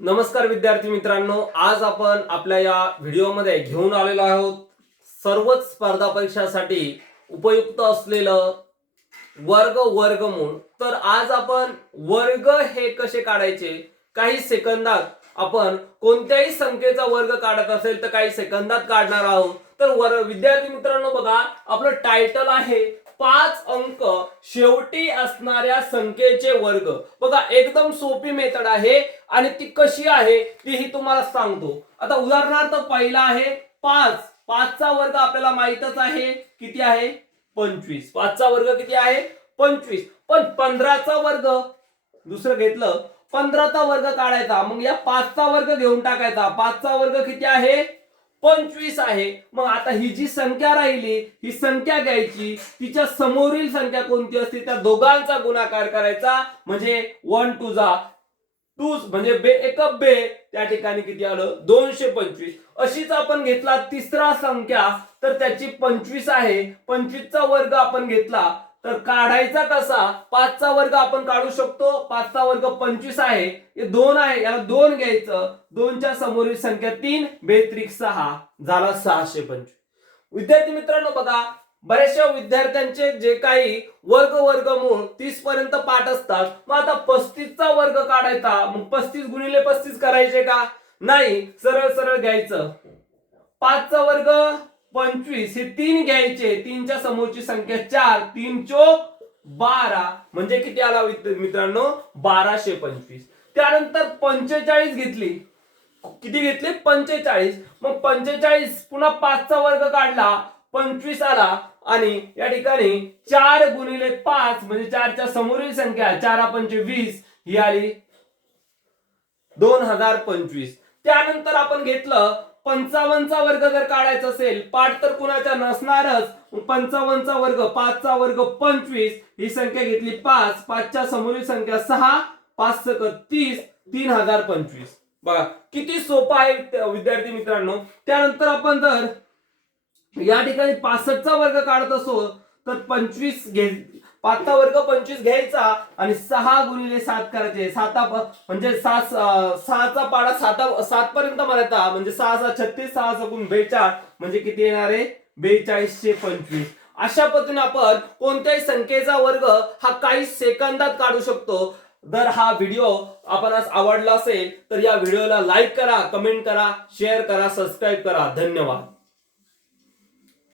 नमस्कार विद्यार्थी मित्रांनो आज आपण आपल्या या व्हिडिओमध्ये घेऊन आलेलो आहोत सर्वच स्पर्धा परीक्षासाठी उपयुक्त असलेलं वर्ग वर्गमूळ तर आज आपण वर्ग हे कसे काढायचे? काही सेकंदात आपण कोणत्याही संख्येचा वर्ग काढत असेल तर काही सेकंदात काढणार आहोत. तर वर विद्यार्थी मित्रांनो बघा आपलं टायटल आहे पाच अंक शेवटी असणाऱ्या संख्येचे वर्ग. बघा एकदम सोपी मेथड आहे आणि ती कशी आहे तीही तुम्हाला सांगतो. आता उदाहरणार्थ पहिला आहे पाच. पाचचा वर्ग आपल्याला माहितच आहे. किती आहे? पंचवीस. पाचचा वर्ग किती आहे? पंचवीस. पण पंधराचा वर्ग दुसरं घेतलं पंधराचा वर्ग काढायचा. मग या पाचचा वर्ग घेऊन टाकायचा. पाचचा वर्ग किती आहे? पंचवीस आहे. मग आता ही जी संख्या राहिली ही संख्या घ्यायची तिच्या समोरील संख्या कोणती असते? त्या दोघांचा गुणाकार करायचा. म्हणजे वन टू जा. टू म्हणजे बे एक बे त्या ठिकाणी किती आलं? दोनशे पंचवीस. अशीच आपण घेतला तिसरा संख्या तर त्याची पंचवीस आहे. पंचवीसचा वर्ग आपण घेतला तर काढायचा कसा? पाचचा वर्ग आपण काढू शकतो. पाचचा वर्ग पंचवीस आहे. हे दोन आहे. याला दोन घ्यायचं. दोनच्या समोरील संख्या तीन बेत्रिक सहा. झाला सहाशे पंचवीस. विद्यार्थी मित्रांनो बघा बऱ्याचशा विद्यार्थ्यांचे जे काही वर्ग वर्गमूळ तीस पर्यंत पाठ असतात मग आता पस्तीसचा वर्ग काढायचा. मग पस्तीस गुणिले पस्तीस करायचे का? नाही. सरळ सरळ घ्यायचं. पाचचा वर्ग पंचवीस हे तीन घ्यायचे. तीनच्या समोरची संख्या चार तीन चोक बारा. म्हणजे किती आला मित्रांनो? बाराशे पंचवीस. त्यानंतर पंचेचाळीस घेतली. किती घेतली? पंचेचाळीस. मग पंचेचाळीस पुन्हा पाचचा वर्ग काढला. पंचवीस आला. आणि या ठिकाणी चार गुणिले पाच म्हणजे चारच्या समोरील संख्या चारा पंचे वीस ही आली दोन हजार पंचवीस. त्यानंतर आपण घेतलं पंचावन्नचा वर्ग जर काढायचा असेल पाठ तर कुणाच्या नसणारच. पंचावन्नचा वर्ग पाचचा वर्ग पंचवीस. ही संख्या घेतली पाच. पाचच्या समोरील संख्या सहा. पाच सक तीस. तीन हजार पंचवीस. बघा किती सोपा आहे विद्यार्थी मित्रांनो. त्यानंतर आपण जर या ठिकाणी पासष्टचा वर्ग काढत असो तर पंचवीस घे पाचचा वर्ग पंचवीस घ्यायचा आणि सहा गुणिले सात करायचे. साता म्हणजे सात सहाचा पाडा साता सात पर्यंत मारायचा. म्हणजे सहा सहा छत्तीस सहा सकून बेचाळ म्हणजे किती येणार आहे? बेचाळीसशे पंचवीस. अशा पद्धतीने आपण कोणत्याही संख्येचा वर्ग हा काही सेकंदात काढू शकतो. जर हा व्हिडिओ आपणास आवडला असेल तर या व्हिडिओला लाईक करा कमेंट करा शेअर करा सबस्क्राईब करा. धन्यवाद.